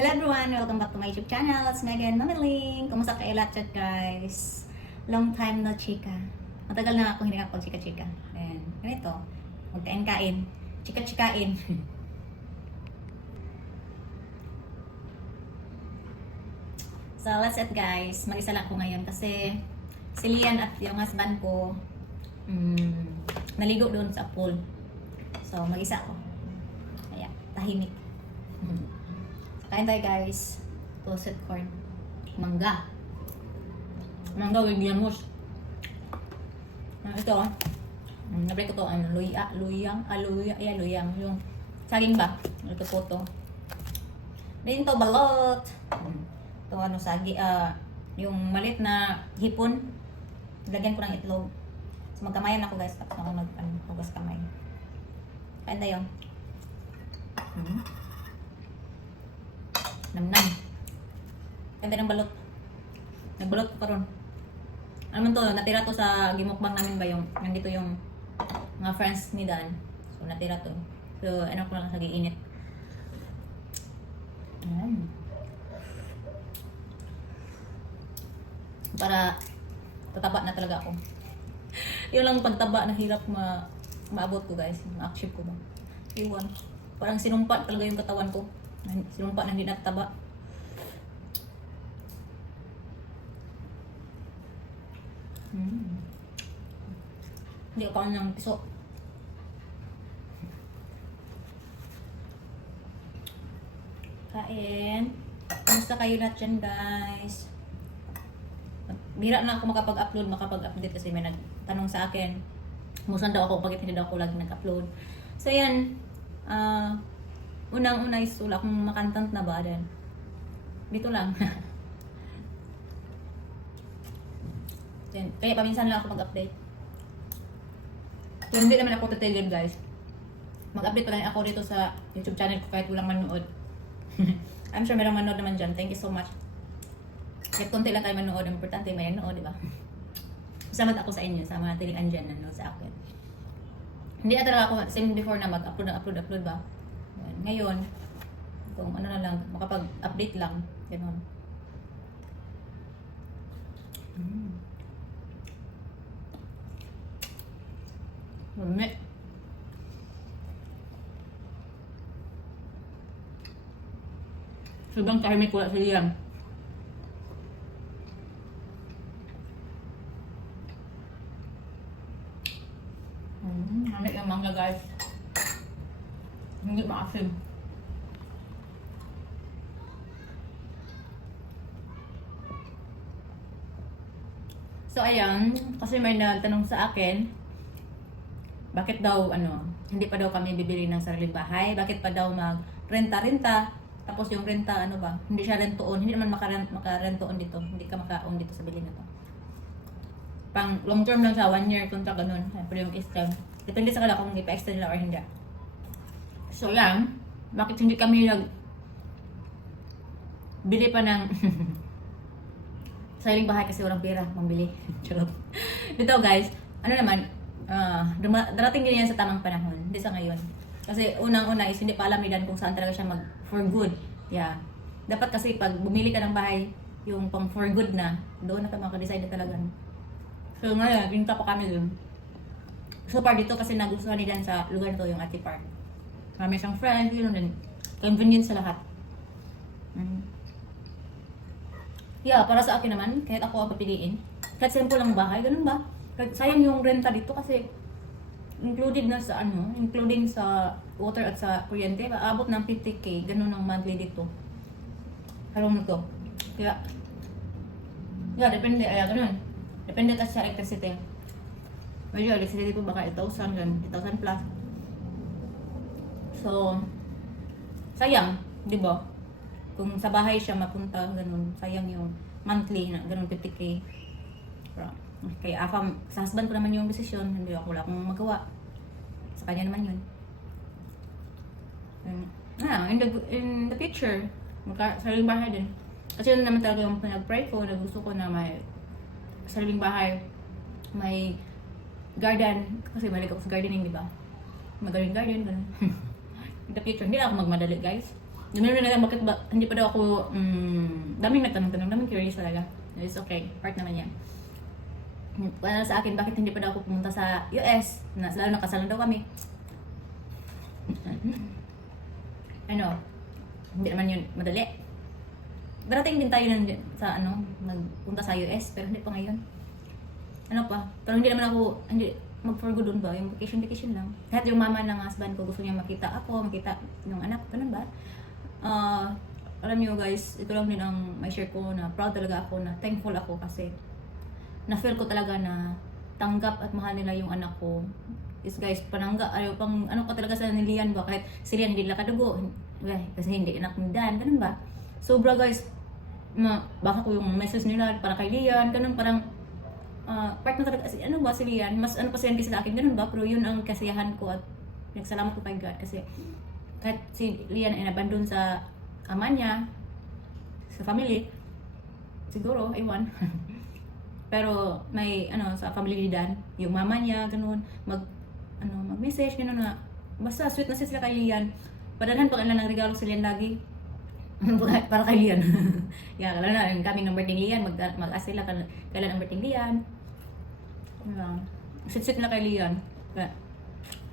Hello everyone! Welcome back to my YouTube channel. It's me again, Mami Ling. Kumusta kayo lahat guys? Long time no chika. Matagal na ako hindi nakapag-chika-chika. Ayan, ganito. Magkain-kain. Chika-chikain. So, let's it guys. Mag-isa lang ako ngayon kasi si Lian at yung husband ko naligo doon sa pool. So, mag-isa ako. Ayan, tahimik. Kain tayo guys. Toasted corn. Mangga. Mangga with yamos. Ito. Nabalik ko to. Luyang. Yung saging ba? Ito po to. Then to balot. Ito yung malit na hipon. Lagyan ko ng itlog. So magkamayan ako guys. Tapos ako hugas kamay. Kain tayo. Namnam. Ganda ng balot. Nagbalot ko karon. Ano man to, natira to sa gimukbang namin ba yung nandito yung mga friends ni Dan. So natira to. So ano ko lang sa giinit. Para tataba na talaga ako. Yun lang pagtaba na hirap maabot ko guys. Ma-achieve ko ba. Iwan. Parang sinumpa talaga yung katawan ko. Sinumpa na hindi nataba. Hindi ako ng piso. Kain. Kamusta kayo lahat dyan guys? Bira na ako makapag-update kasi may nagtanong sa akin. Musan daw ako, bakit hindi daw ako lagi nag-upload. So yan. Unang-una is wala akong makantant na ba din. Dito lang. Kaya paminsan lang ako mag-update. Pero hindi naman ako titigil guys. Mag-update pa lang ako dito sa YouTube channel ko kahit walang manood. I'm sure merong manood naman dyan. Thank you so much. Kahit konti lang tayo manood. Importante may manood, di ba? Salamat ako sa inyo, sa mga tilingan dyan nanood sa akin. Hindi na talaga ako, same before na mag-upload ba? Ngayon, kung ano na lang, makapag-update lang. Ganun. Marami. Sobrang tahimik wala sa liyan. Hanip yung mangga guys. Hindi maasim. So ayan, kasi may nagtanong sa akin, bakit daw hindi pa daw kami bibili ng sariling bahay? Bakit pa daw mag-renta-renta? Tapos yung renta hindi siya rentoon. Hindi naman maka-rentoon dito. Hindi ka maka-own dito sa bilhin na to. Pang long term lang siya, 1 year contract ganun. Pero yung extend. Depende sa kanila kung ipa-extend nila or hindi. So yan, bakit hindi kami bili pa ng sariling bahay kasi walang pera pambili. Charot. Dito guys, darating din yan sa tamang panahon, hindi sa ngayon. Kasi unang-una is hindi pa alam ni Dan kung saan talaga siya for good. Yeah. Dapat kasi pag bumili ka ng bahay, yung pang for good na, doon na ka maka-decide na talaga. So ngayon, pinta pa kami dun. So far dito kasi nagustuhan ni Dan sa lugar to yung Ati Park. Marami siyang friends, yun din. Convenient sa lahat. Yeah, para sa akin naman, kahit ako ang papiliin, kahit simple lang bahay, ganun ba? Kahit sayang yung renta dito kasi included na sa including sa water at sa kuryente, aabot ng 50k, ganun ang monthly dito. Harong na to. Kaya, depende, ganun. Depende kasi sa electricity. Medyo electricity po baka 8,000, ganun, 8,000 plus. So, sayang, di ba? Kung sa bahay siya mapunta, ganun, sayang yung monthly na ganun 50k. Kaya sa husband ko naman yung desisyon, hindi ako wala akong magawa. Sa kanya naman yun. In the future, sariling bahay din. Kasi yun naman talaga yung pinag-pray ko na gusto ko na may sariling bahay, may garden. Kasi malig ako sa gardening, di ba? Mag-garden, ganun. In the future, hindi na ako magmadali guys. Yung meron na bakit ba, hindi pa daw ako, daming nagtanong-tanong, daming curious talaga. It's okay, part naman yan. Para sa akin, bakit hindi pa daw ako pumunta sa US? Lalo nakasal na daw kami. Ano, hindi naman yun madali. Darating din tayo sa magpunta sa US, pero hindi pa ngayon. Ano pa, pero hindi naman ako, hindi, mag-forgo doon ba, yung vacation lang. Kahit yung mama ng husband ko gusto niya makita ako, makita yung anak, ganun ba? Alam niyo guys, ito lang din ang may share ko na proud talaga ako, na thankful ako kasi na-feel ko talaga na tanggap at mahal nila yung anak ko. Is guys, ano ko talaga sa niliyan ba, kahit sila hindi nila kadugo, kasi hindi anak ni Dan, ganun ba? Sobra guys, baka ko yung message nila para kay Lian, ganun parang, part na talaga, ano ba si Lian, mas ano pa siya kasi sa akin, ganun ba? Pero yun ang kasiyahan ko at nagsalamat ko kay God kasi kahit si Lian ay nabandon sa ama niya, sa family, siguro, ewan. Pero may sa family ni Dan, yung mama niya ganun, mag-message ganun na basta sweet na sila kay Lian. Padalhan pa kanila ng regalo si Lian lagi. Para kay Lian. Yeah, kailan na kami ng birthday ni Lian, mag-ask sila kailan ang birthday ni Lian. Sweet na kay Lian.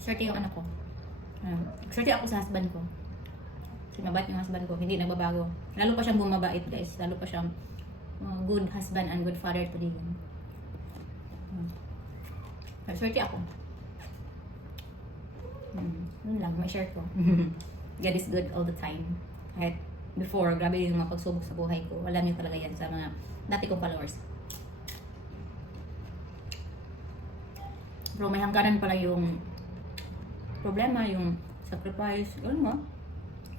Swerte yung anak ko. Swerte ako sa husband ko. Kasi mabait yung husband ko, hindi nagbabago. Lalo pa siyang bumabait guys, lalo pa siyang good husband and good father to Lian. Pero swerte ako. Yun lang, may share ko. God is good all the time. Kahit before, grabe yung mga pagsubok sa buhay ko. Alam niyo talaga yan sa mga dati kong followers. Pero may hangganan pala yung problema, yung sacrifice, yun mo.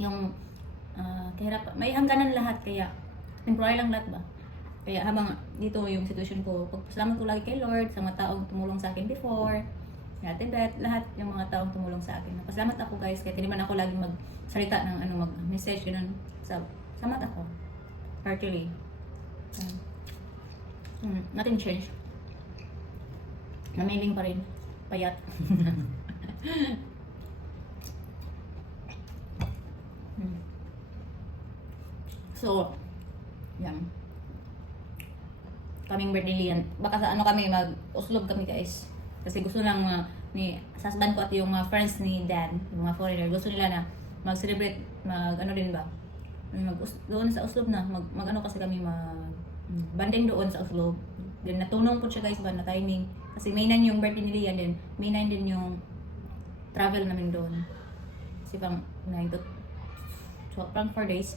Yung kahirap, may hangganan lahat, kaya temporary lang lahat ba? Kaya habang dito yung sitwasyon ko, pagpasalamat ko lagi kay Lord sa mga taong tumulong sa akin before, Ate Beth, lahat yung mga taong tumulong sa akin. Pasalamat ako guys, kahit hindi man ako laging magsalita ng mag-message, ganun. Salamat ako. Heartily. Nothing changed. Amazing pa rin. Payat. So, yan. Kaming birthday yan. Baka sa kami, mag-uslob kami guys. Kasi gusto lang ni husband ko at yung mga friends ni Dan, yung mga foreigner, gusto nila na mag-celebrate, din ba? Doon sa Oslob na, kasi kami banding doon sa Oslob. Then natunong po siya guys ba na timing. Kasi May 9 yung birthday ni Lian, din May 9 din yung travel namin doon. Kasi pang 9 to pang 4 days.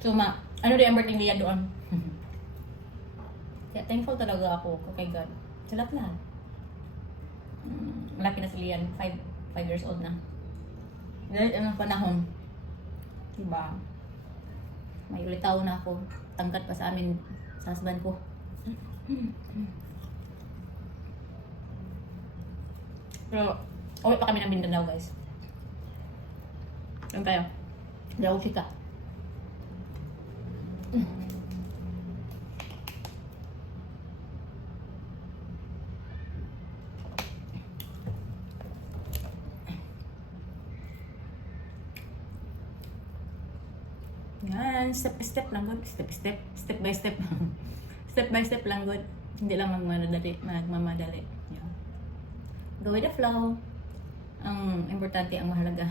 So din ang birthday ni Lian doon. Kaya thankful talaga ako kay God. Sa lahat. Malaki na si Lian, 5 years old na. Dahil ang panahon, diba? May ulitaw na ako. Tangkat pa sa amin, sa husband ko. Pero, uwi pa kami ng Mindanao guys. Saan tayo? Hindi ako chika. Yan, step lang good. Step by step. Step by step lang good. Hindi lang magmamadali. Yeah. Go with the flow. Ang importante, ang mahalaga.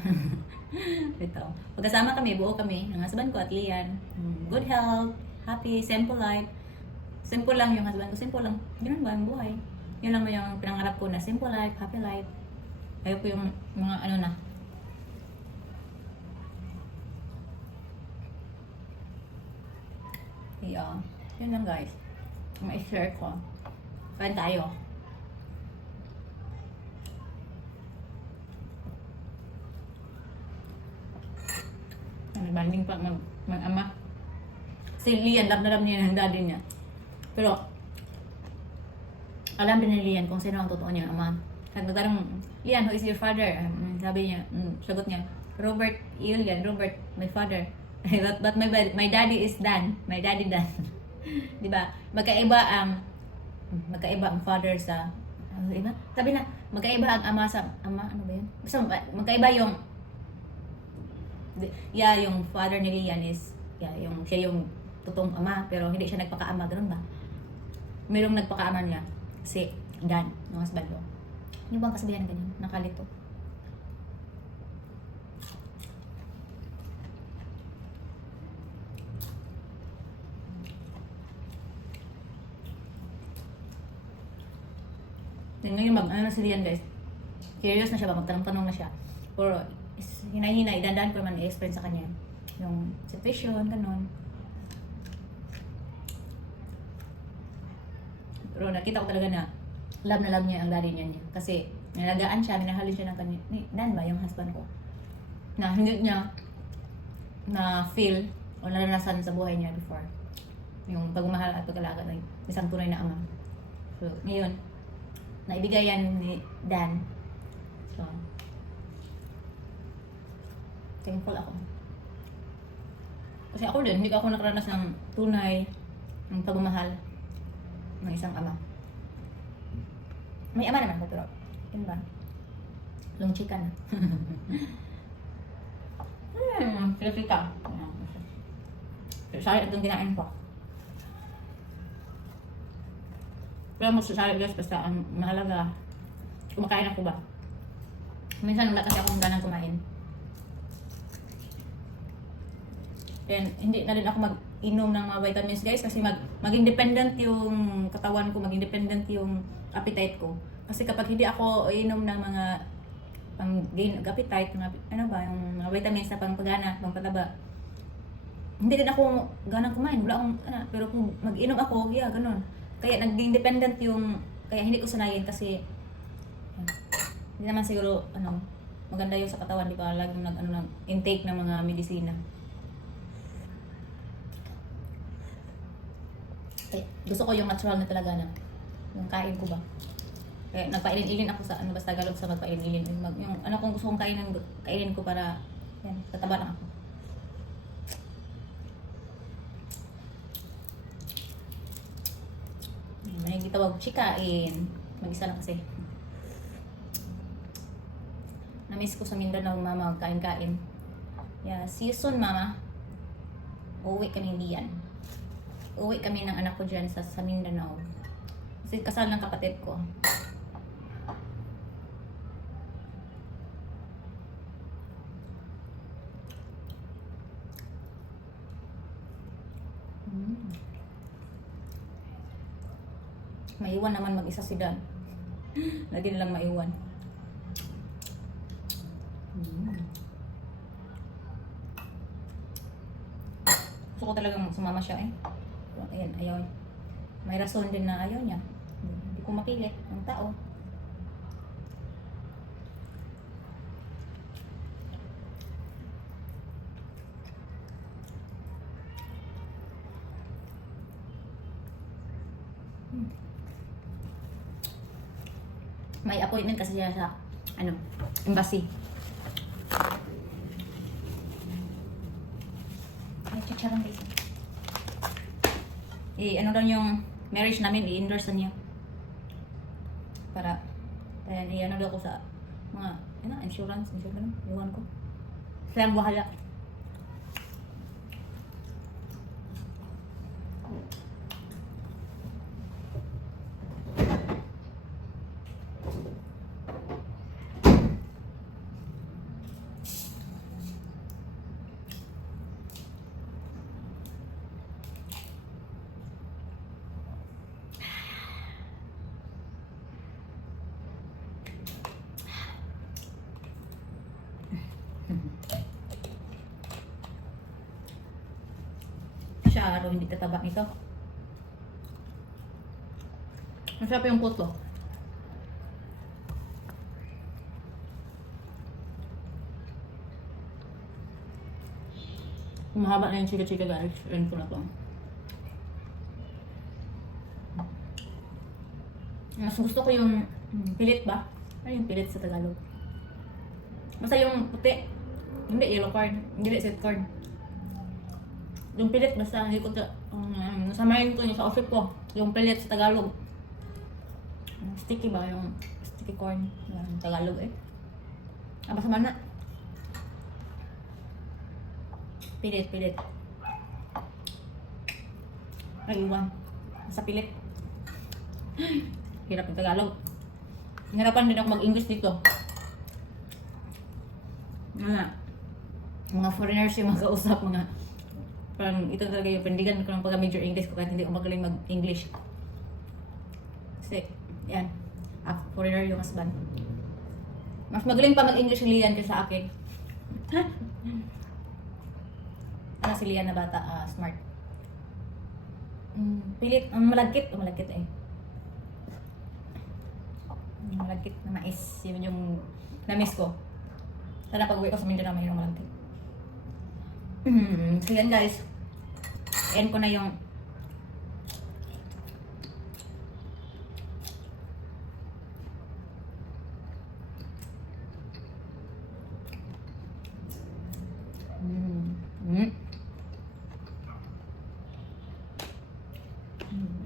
Ito. Pagkasama kami, buo kami, ng husband ko at Lian. Good health, happy, simple life. Simple lang yung husband ko, simple lang. Ganun ba ang buhay? Yun lang yung pinangarap ko na simple life, happy life. Ayaw ko yung mga Yeah. Yun lang guys. May share ko. Kain tayo. Banding pa mag-ama. Si Lian, alam niya ng daddy niya. Pero, alam din ni Lian kung sino ang totoo niyang ama. Nagtanong, Lian, who is your father? Sabi niya, sagot niya, Robert Julian, Robert, my father. But my daddy is Dan. My daddy Dan. Di ba? Magkaiba ang father sa iba. Sabi na magkaiba ang ama sa ama, ano ba 'yun? Basta magkaiba yung Yeah, yung father ni Lian is, yeah, siya yung totoong ama, pero hindi siya nagpakaama, ganun ba? Mayroong nagpakaama niya, si Dan, yung husband ko. Yung bang kasabihan ganyan, nakalito. Then ngayon ano na si Lian guys, curious na siya ba, magtanong-tanong na siya. Or hinay-hinay, dandan ko naman i-explain sa kanya yung situation, ganun. Pero nakita ko talaga na love niya ang daddy niya. Kasi nalagaan siya, minahalin siya ng kanya. Dan ba, yung husband ko? Na hindi niya na feel o naranasan sa buhay niya before. Yung pagmamahal at pag-alaga ng isang tunay na ama. So, ngayon, naibigay yan ni Dan. So, thankful ako. Kasi ako din, hindi ako nakaranas ng tunay ng pagmamahal ng isang ama. May ama naman ako, pero yun ba? Long chika na. Sila-sika. Sorry, itong kinain ko. Pero mas sorry guys, basta ang mahalaga, kumakain ako ba? Minsan wala kasi akong ganang kumain. And hindi na rin ako mag-inom ng mga vitamins guys kasi maging dependent yung katawan ko, maging dependent yung appetite ko. Kasi kapag hindi ako inom ng mga pang-gain appetite, ano ba, yung mga vitamins na pang-pagana, pang-pataba, hindi rin ako ganang kumain, wala akong, pero kung mag-inom ako, yeah, ganun. Kaya naging dependent yung, kaya hindi ko sanayin kasi, hindi naman siguro, maganda yung sa katawan, di ba, laging ng intake ng mga medisina. Gusto ko yung natural na talaga na yung kain ko ba. Kaya nagpailin-ilin ako sa basta Tagalog sa magpailin-ilin. Yung kung gusto kong kainin ko para yan, tataba lang ako. May gitawag chikain. Mag-isa lang kasi. Na-miss ko sa Mindanao, mama, kain-kain. Yeah, see you soon, mama. Uuwi kami diyan. Uwi kami ng anak ko dyan sa Mindanao. Kasi kasal ng kapatid ko. Maiwan naman mag-isa si Dan. Lagi nilang maiwan. Gusto ko talagang sumama siya eh. Ayan, ayaw. May rason din na ayaw niya. Hindi ko mapilit ang tao. May appointment kasi siya sa embassy. Ay, chicharong guys. Ano daw yung marriage namin, i-endorse niya. Para, ano daw ko sa mga, insurance, iwan ko. Sila ang bahala. Siya, araw hindi tataba nito. Masarap yung puto. Mahaba na yung chika-chika guys. Ayun ko na to. Mas gusto ko yung pilit ba? Ano yung pilit sa Tagalog? Basta yung puti. Hindi, yellow corn. Hindi, sweet corn. Yung pilit, basta hindi ko nasamayin ko yung sa office ko. Yung pilit sa Tagalog. Sticky ba? Yung sticky corn. Yung Tagalog eh. Basta man na. Pilit, pilit. Ay, iwan. Sa pilit. Hirap ng Tagalog. Hirapan din ako mag-English dito. Mga foreigners yung mag-kausap, mga parang ito talaga yung pendigan ko ng pagka-major English ko kahit hindi ko magaling mag-English. Kasi, yan. Foreigner yung husband. Mas magaling pa mag-English si Lian kaysa akin. Ano si Lian na bata? Smart. Pilit. Malagkit. Malagkit eh. Malagkit na mais. Yun yung na-miss ko. Sana pag-uwi ko sa Mindanao, mayroong malagkit. So yan guys. End ko na yung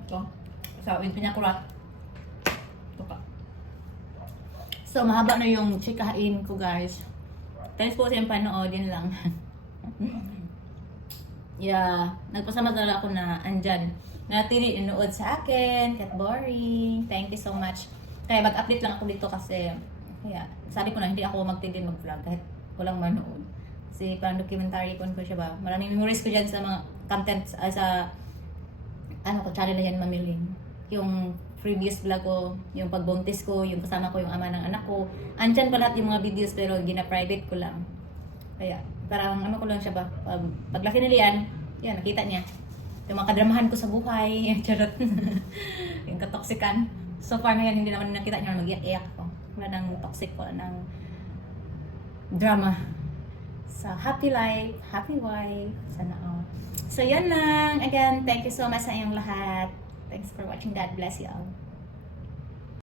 ito. Sa pinakurat. Ito pa. So mahaba na yung chikain ko guys. Thanks po sa yung panoodin lang. Yeah, nagpasama talaga ako na andyan. Natili inuod sa akin, kat boring. Thank you so much. Kaya mag-update lang ako dito kasi kaya sabi ko na hindi ako magtigil mag-vlog kahit walang manood. Kasi parang documentary ko siya ba. Maraming memories ko dyan sa mga content sa ano ko channel na yan mamiling. Yung previous vlog ko, yung pagbuntis ko, yung kasama ko yung ama ng anak ko. Andyan pa lahat yung mga videos pero gina-private ko lang. Kaya parang ano ko lang siya ba, paglaki ni Lian, yan, nakita niya. Yung mga kadramahan ko sa buhay, yung charot. Yung katoksikan. So far ngayon, hindi naman nakita niya mag-iyak ko. Wala nang toxic, wala nang drama. So, happy life, happy wife, sana all. So, yan lang. Again, thank you so much sa inyong lahat. Thanks for watching. God bless you all.